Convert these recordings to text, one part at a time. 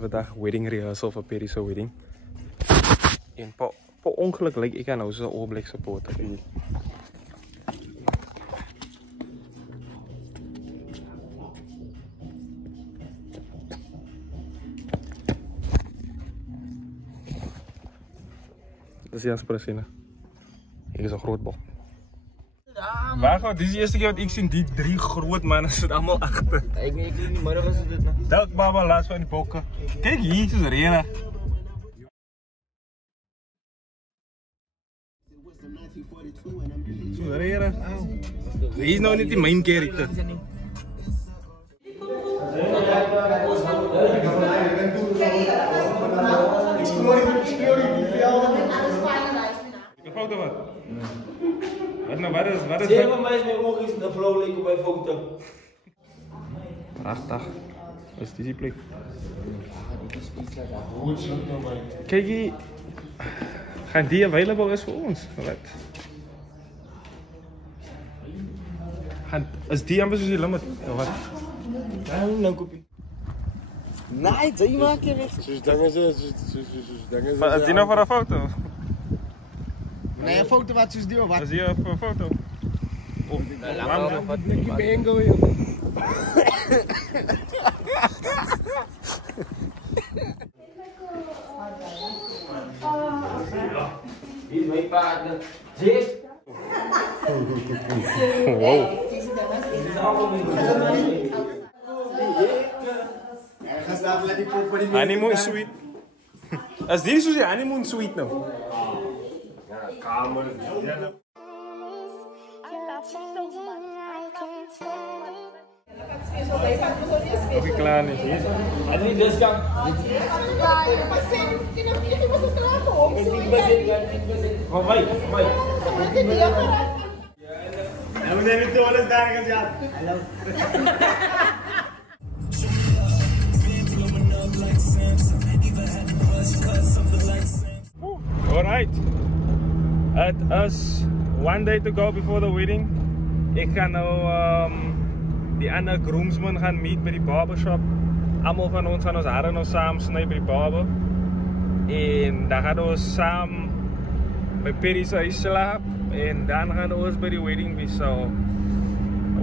vandaag wedding rehearsal voor Perry's wedding. En per ongeluk lijkt ik aan nou zo'n oorblik supporter. Dat is Jasper Sina. Hier is een groot bok. Waar gaat? Dit is de eerste keer dat ik zie die 3 groot mannen zitten allemaal achter. Ik weet niet, maar wat is dit nou? Telk baba laatst van die bokken. Kijk hier, is Rera. Zo Rera. Hij is nou niet die main character. Ik foto wat? Wat nou, wat is dat? Zie maar mij is mijn ogen de flow leek op mijn foto. Prachtig. Dat is die plek. Kijk hier. Gaan die available is voor ons? Is die amper soos die limit? Wat? Nou kopie. Nee, dat maak je recht. Soos dinge soos dinge. Maar is die nou voor een foto? Nee, een foto wat soos die of wat? Is die voor een foto? Of Wat een bingo joh. Hier is mijn partner. Zie? wow. Honeymoon suite. Is die soos die honeymoon suite nou? Kamer. Of ik klaar niet. En niet dus kan. Van mij. En we zijn in toilet daar gezet. Hallo. Alright. It is 1 day to go before the wedding. Ik ga nou die andere groomsmen gaan meet bij die barbershop. Allemaal van ons gaan ons haren nog samen snijden bij die barber. En dan gaan we samen bij Perry's huis slapen. En dan gaan we bij die wedding be zo.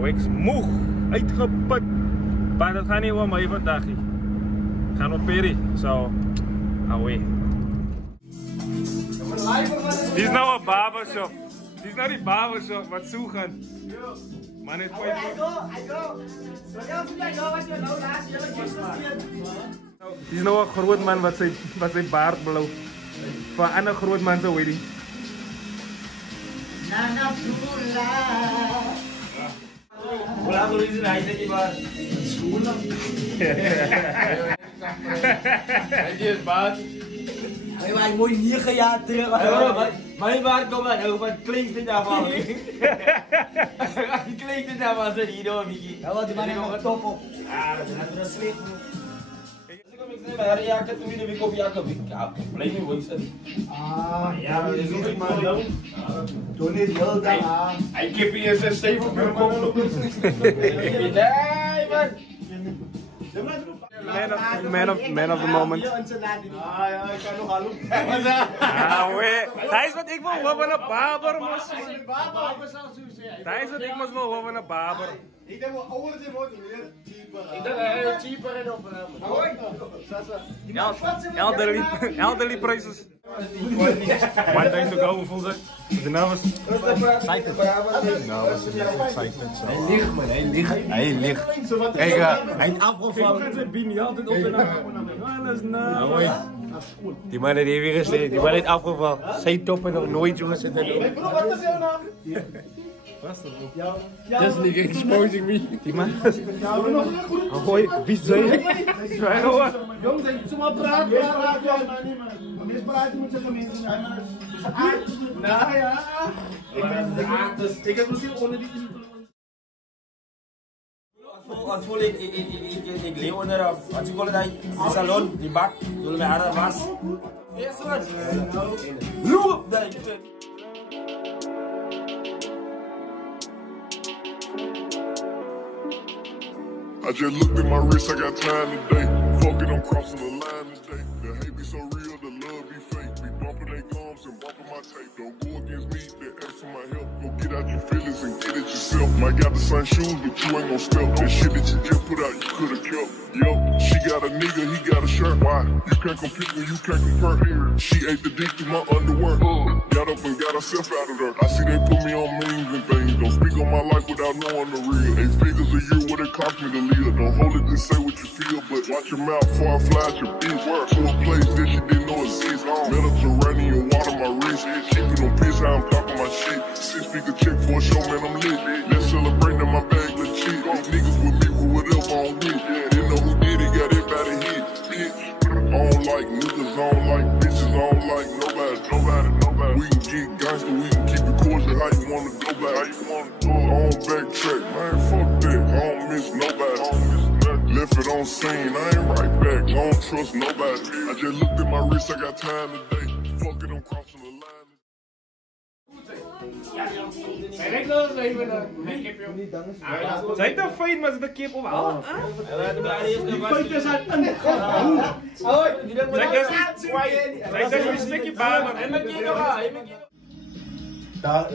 Ik is moe, uitgeput. Maar dat gaat niet over mij vandaag. Gaan we Perry, zo. Away. Dit is nou een barbershop. Dit is nou die barbershop wat zoeken. Maar net point. Dit is nou een groot man wat zijn baard belooft. Voor een ander groot man zo wedding. Hoe lang wil je zijn huis dat je maar schoenen? En die is baas. Hij moet 9 jaar terug. Mijn baard komt uit over. Wat klinkt dit daarvan? Wat klinkt dit daarvan? Zeg hier door, Mickey. Ja, wat die man heeft nog een top op. Ja, dat is slecht. Maar ja, ik heb toen weer koffie aangekomen. Ja, blijf niet mooi zitten. Ah, ja, dat is niet maar dan. Toen is heel dag aan. Hij kip hier zijn stevig op mijn kop. Nee, man. Man of the moment. Ah ja, ik kan nog hallo. Hij is wat ik wil horen een barber moest. Hij is wat ik moest wel horen een barber. Ik denk wel ouder te worden, weer cheaper. Ik denk hij is cheaper en op. Elderly prices. 1 day to go, hoe voelt het? Is het nervous? Excited. Nou, was het excited zo. Hij ligt. Kijk, hij is afgevallen. Ik ga zijn been niet altijd op en aan. Die man heeft weer gezeten, die man heeft afgevallen. Zijn toppen nog nooit jongens zitten doen. Wat is jouw naam? Just like exposing me. Die man. Hoi, wie is hij? Zwaar hoor. Jongens, ze maar praten. Meest praten moet zeggen mensen. Nou ja. Ik heb misschien onder die. Als voel ik leef onder als ik wil dat die salon, die bak, zullen mij harder was. Eerst wat? Loop dat ik I just looked at my wrist, I got time today. Fuck it, I'm crossing the line today. The hate be so real, the love be fake. Be bumping their gums and bumping my tape. Don't go against me, they ask for my help. Go get out your feelings and get it yourself. Might got the same shoes, but you ain't gon' step. That shit that you just put out, you could've kept. Yo, she got a nigga, he got a shirt. Why? You can't compete when you can't compare. She ate the dick through my underwear. Got up and got herself out of there. I see they put me on memes and things. Don't speak on my life without knowing the real. 8 figures a year, what it cost me to live. Don't hold it, just say what you feel, but watch your mouth before I flash your bitch. To a place that she didn't know exists. Mediterranean water my wrist. Keeping on piss, how I'm talking my shit. 6-figure check for a show, man, I'm lit. Let's celebrate in my bag, legit. These niggas with me with whatever I'm with. Didn't know who did it, got everybody hit. Bitch, I don't like niggas, I don't like bitches, I don't like nobody. We can get gangster, we can keep it cordial. How you wanna go back? How you wanna do it? I don't backtrack, man, fuck that. I don't miss nobody, I don't miss nothing. Left it on scene, I ain't right back. I don't trust nobody. I just looked at my wrist, I got time today. Fuck it, I'm crossing the line. Zij toch fijn, maar ze de kip op al. Zij een stukje baan.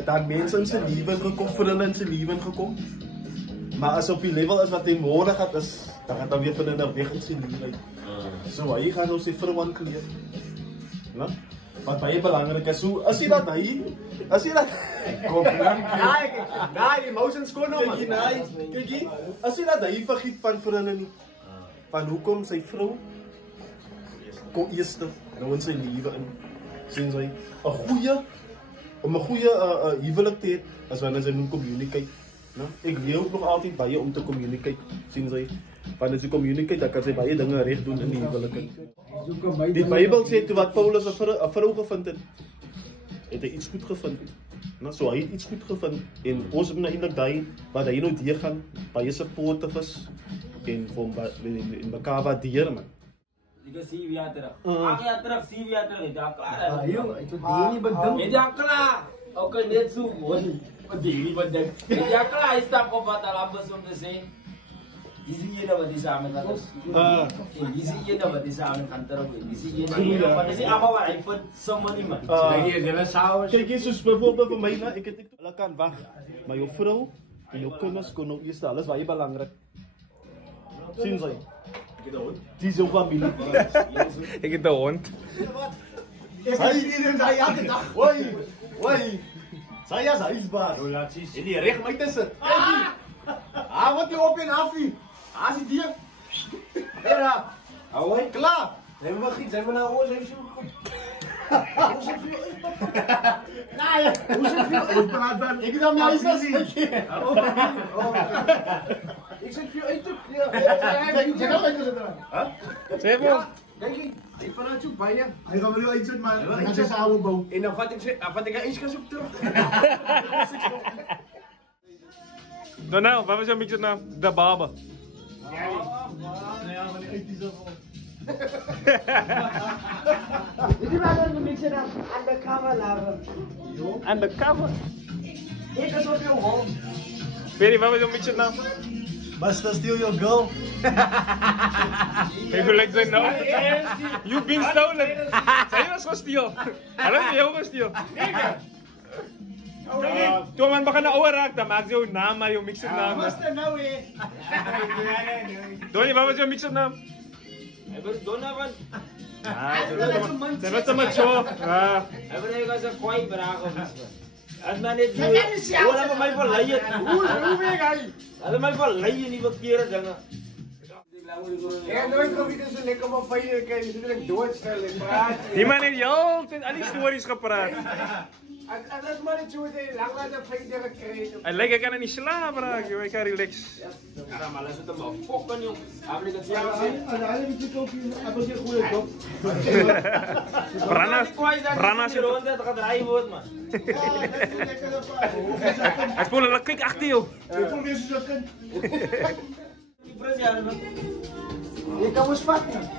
Daar mensen in zijn leven gekomen, voor in zijn leven gekomen. Maar als op je level is wat hij nodig had, dan gaat hij weer van een weg in zijn leven. Zo, hij gaat nou zijn vrouw aankleden. Wat bij je belangrijk is, als je dat kom, nee, emotions kon nog, man. Kijk, als je dat hier vergiet van vrienden niet, van hoe komt zijn vrouw, kom eerst en in zijn leven in, zien zij, om een goede huwelijk te hebben, als wanneer ze nu communicate. Ik leer ook nog altijd bij je om te communicate, zien zij. Wanneer ze communicate, dan kan ze bij je dingen recht doen in die huwelijk. Die Bijbel zegt, wat Paulus een vrouw gevonden heeft hij iets goed gevonden. Zo hij heeft iets goed gevonden. En ons hebben eindelijk daar, waar hij nou dier gaan, bij je supporten is. En gewoon in elkaar waarderen, man. Ik zie 7 jaar terug. 8 jaar terug, 7 jaar terug. Ik dacht klaar. Ik doe niet bedankt. Ik dacht klaar. Oké, net zo gewoon. Wat deed niet bedankt. Ik dacht klaar, je stapt op wat al om te zeggen. Die zie je nou wat die samen gaan. Die zie je nou wat die samen gaan teruggaan. Die zie je nou wat die zie allemaal waar hij vindt zomaar niet, man. Kijk eens, zoals bijvoorbeeld voor mij, ik kan wachten. Maar je vrouw en je kinders kunnen ook eerst alles wat je belangrijk. Zien zij? Die is ook familie. Ik heb de hond. Zij elke dag. Hoi. Zij is ijsbaar. En die recht mij tussen. Kijk, wat je op in afie. Als je die. Era. Hoi. Klaar. Zijn we giet, zijn we nou oor, zijn we hoe zit je? Nee, hoe zit je? Ik dan mij is dat niet. Ik zit voor eten. Zeg maar. Kijk, ik ben uit zoek bij je. Hij gaat wel iets uit, maar hij is oude boom. En dan vat ik iets gaan zoeken terug. Dan nou, wat was jouw mixer naam? De Baba. Nee, maar die eet die zo vol. Jullie waren een mixer naam Undercover Lover. Undercover? Ik is op jouw hond. Perry, wat was jouw mixer naam? Buster Steal Your Girl. Hey, hoe lijkt zijn nou? You been stolen. Zij was gesteeld. Hallo, jou gesteeld. Toen man baka na ouwe raak, dan maak je jouw naam maar jouw mixer naam. Wat is er nou weer? Donnie, wat was jouw mixer naam? Hij was Donovan. Zij was een macho. Hij was een kwaai braag of iets. Als men dit doet, hoe hebben mij verleid? Hoe weer hij? Hadden mij verleid niet wat keren dingen. Ja, nooit kom je dus lekker maar van je kan je direct doodstellen. Die man heeft altijd al die stories gepraat. Dat is maar niet zo dat lang laten vrienden gekregen. Hij lijkt, ik kan er niet slapen raken, joh. Ik kan relax. Ja, maar laat het hem maar fokken, joh. Hij wil het zeggen. Brana zit rond, dat gaat rijden wordt, man. Hij spoelt een kijk achter jou. Ik voel weer zo'n kind. Die pres, ja, man. Je kan ons vatten.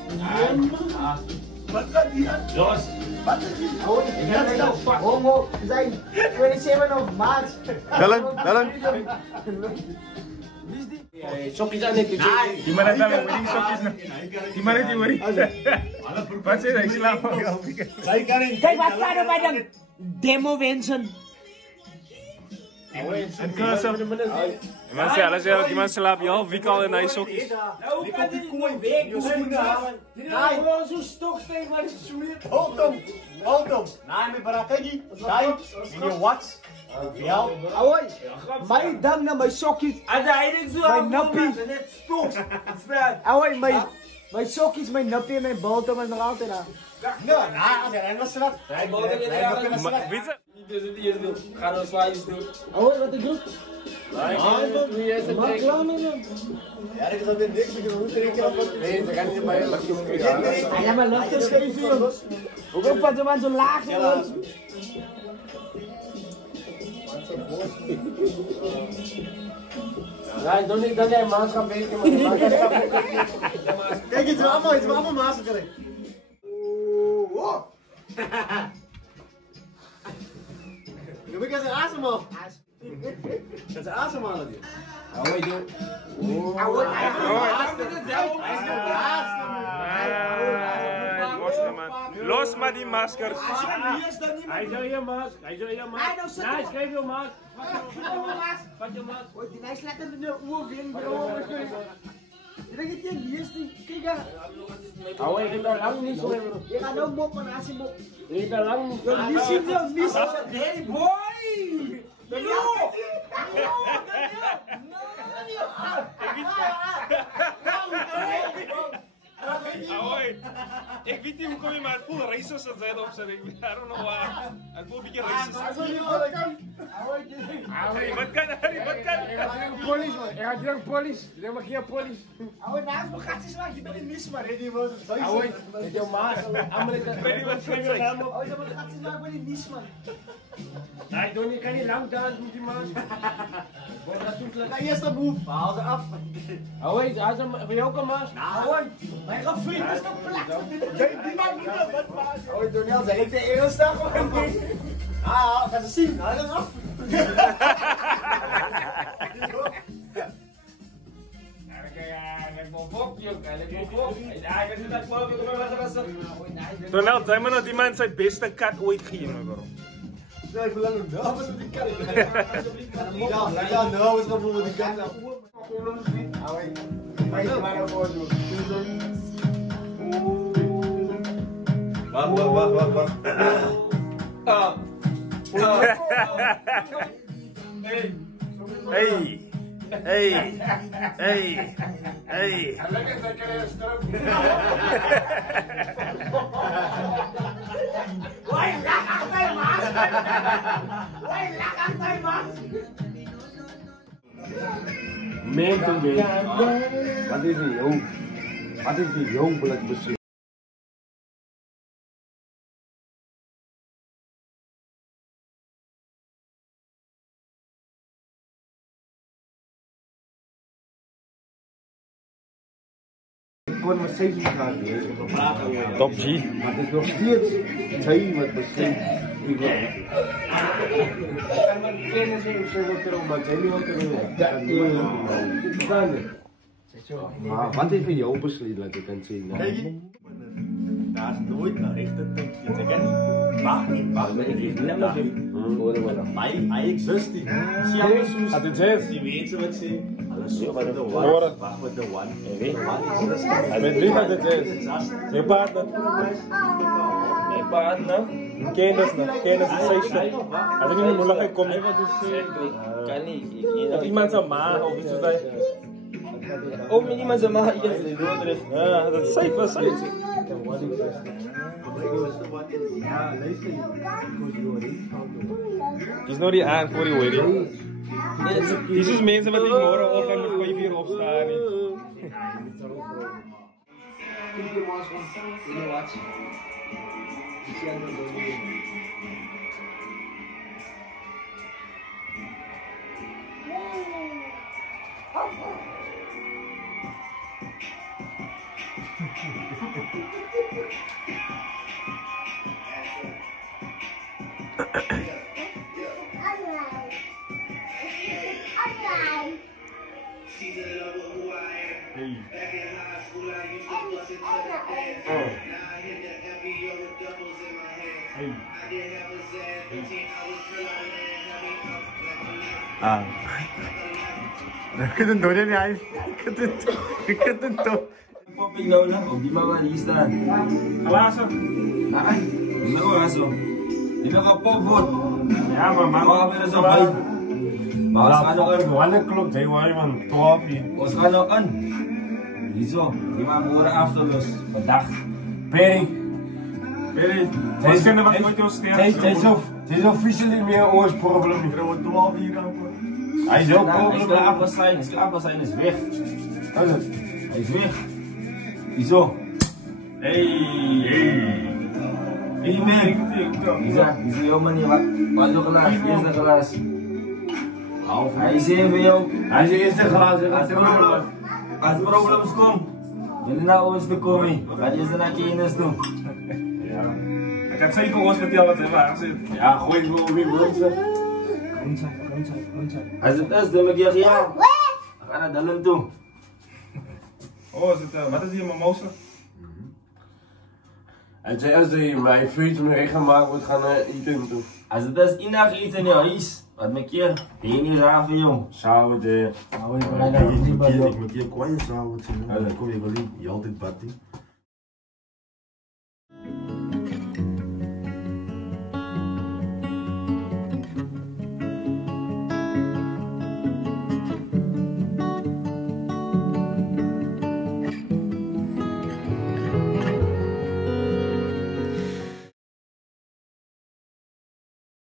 Wat gaat die aan? Jos. Wat is die? Homo, zijn 27 of maart. Bellen. Wie is die? Sokkies aan net. Gimana sama wedding sokkies na? Gimana die wedding? Wat sê hy? Slaap maar. Kijk, wat staat er bij de demo wensen? En kursus. Mensen, alles ja, die mensen slapen al week al in hy sokkies. Nou kan dit mooi week doen. Dit is gewoon zo stoksteen wat je zweert. Hold hem. Nee, met Barakegi. Kijk, meneer Watts. Ja. Awoi, mijn dam naar mijn sokjes. Als hij dit zo Mijn nappie. net stoks. Awoi, mijn sokjes, mijn nappie en mijn boter is nog altijd aan. Nee, als hij was dat. Hij bouwt er weer aan. Wie is Dus het eerst doen. Gaan we zwaaien doen. Awoi, wat ik doe? Maak klaar met hem. Ja, ik heb weer niks. Ik moet drinken of wat. Nee, ze gaan niet bij je. Ja, maar lucht is geen veel. Hoe komt dat er zo laag is? Ja, ik doe niet dat jij maatschap weet. Kijk, het is allemaal maatschap. Nu moet ik eens een asemhalen. Dat is asemhalen dit. Awoi, doe. Los maar die maskers. Hij zou je mask. Nee, schrijf je mask. Pak je mask. Oei, die meisje laat het in de oer winnen, bro. Je denkt dat je liest niet. Kijk aan. Awoi, ik ben lang niet zo. Je gaat ook moppen als je mop. Ik ben lang niet zo. Die ziet wel niet. Hey boy! Hoi. Ik weet niet hoe kom je maar het voelt racist als hij het opzet. I don't know why. Het voelt een beetje racist. Harry, wat kan? Police, man. Er gaat weer een police. Er mag geen police. Ouwe, naast me gaat ze je bent een mis, man. Awoi, met jouw maas. Weet wat schrijf je naam op? Oh, je gaat ze ik ben een mis, man. Nee, Donnie, ik kan niet lang dansen met die maas. Ga eerst dat boef. Haal ze af. Awoi, hij is voor jou ook een maas. Ouwe, mijn vriend is nog plat. Die maakt niet meer wat maas. Oh, Doniel, zeg ik de eerste dag gewoon. Ga ze zien. Haal dat af. Ronald, zijn we nog die man zijn beste kat ooit gegeven, bro? Nee, ik wil lang een naam met die kat. Ja, nou is dat voor met die kat. Wacht. Hey. Wat is die jong blik beslist? Ik kon nog steeds niet gaan doen. Top G. Maar het is nog steeds hij wat beslist. Ik wil. Wat is voor jou beslist dat ik kan zien? Daar is nooit een echte tekst. Je kent wacht, ik weet niet dat hij existie. Had het zes? Die weten wat ze. Alles zo met de Horen. wacht met de one. Hij weet niet wat het is. Je partner. Mijn partner. Kennis is zesde. Als ik niet moeilijk kom. Kan niet. Of iemand zijn ma of iets zoals dat. Ook met iemand zijn ma hier in Dordrecht. Ja, dat is safe. Dus nou die aan voor die wedding. Dit is mensen wat ik morgen al gaan met 5 uur opstaan. Ketentu dia ni ai. Ketentu. Popping daw lang. O, di mamanistahan. Alasan. Ay, hindi ko aso. Hindi ka popot. Ja, maar man. Baka meron sa bay. Baka sa ano kan. Wanneer klopt hij waar man? 12 O sa ano kan. Iso, di mamura afterlos. Vandaag. Perry. Perry, hij is kunnen wat nooit heel sterk. Het is officially meer oorsprobleem. Er wordt 12 hier aan. Hij is ook Is probleem. klaar zijn, is weg. Hij is weg. Iso. Hey. Hey man. Isa yung maniwa. Paano kelas? Eerste kelas. Hij is even joh. Hij is de eerste glas. Als er problems komt, willen naar ons te komen. Ga je ze naar kennis doen. Ik had 7 oors verteld wat hij waar zit. Ja, gooi het gewoon weer mensen. Als het is, dan moet je ja. Ga naar Dalem toe. Oh, is het, wat is hier mimosa? Hij zei als hij mijn friet mee gemaakt wordt gaan eten toe. Als het is indag iets in je huis, wat met je? De ene is af jong. Zou het Ik moet hier kwaaien samen. Dan kom je wel in. Je altijd party.